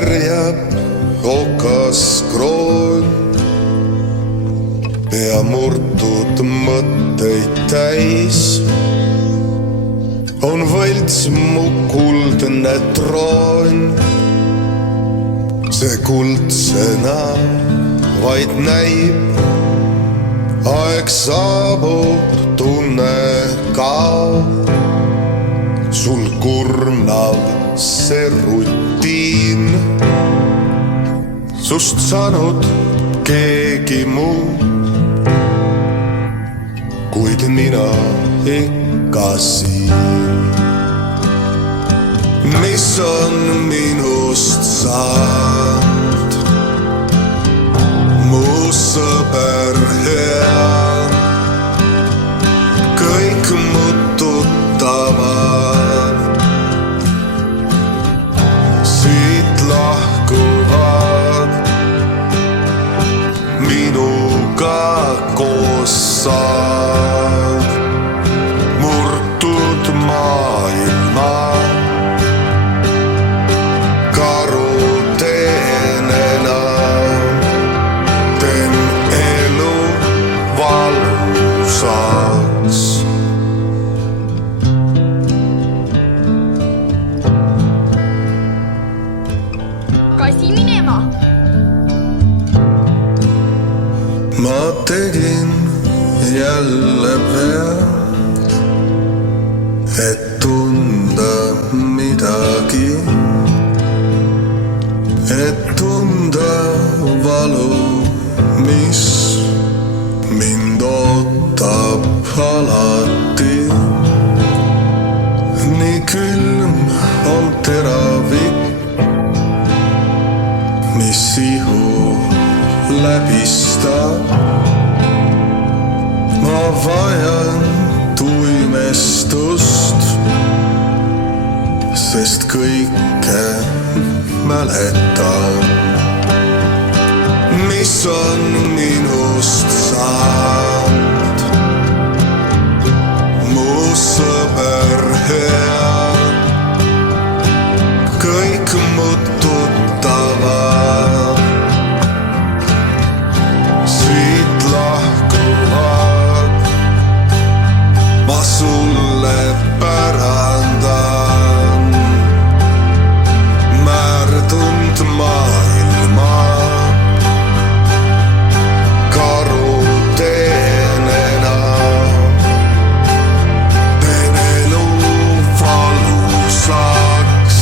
märjab okas kroon, pea murtud mõtteid täis. On võlts mu kuldne troon, see kuldsena vaid näib. Aeg saabub, tunne kaob, sul kurnab see rutiin. Sust saanud keegi muu, kuid mina ikka siin. Mis on minust saanud, mu sõber hea, kõik mu tuttavad siit lahkuvad, minuga koos saad murtud maailma. Karuteenena teen elu valusaks. Kasi minema. Ma tegin jälle pead, et tunda midagi, et tunda valu, mis mind ootab alati. Nii külm on teravik, mis ihu läbistab. Ma vajan tuimestust, sest kõike mäletan. Mis on minust saanud, mu sõber hea, kõik mu tuttavad siit lahkuvad. Ma sulle pärandan märdunud maailma. Karuteenena teen elu valusaks.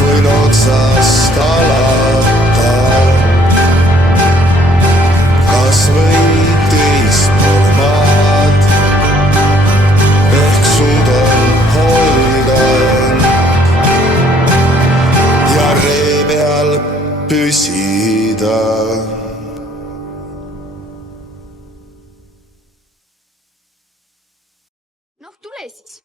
Võin otsast alata, kas või teispool maad. Ehk suudan hoida end ja ree peal püsida. Noh, tule siis.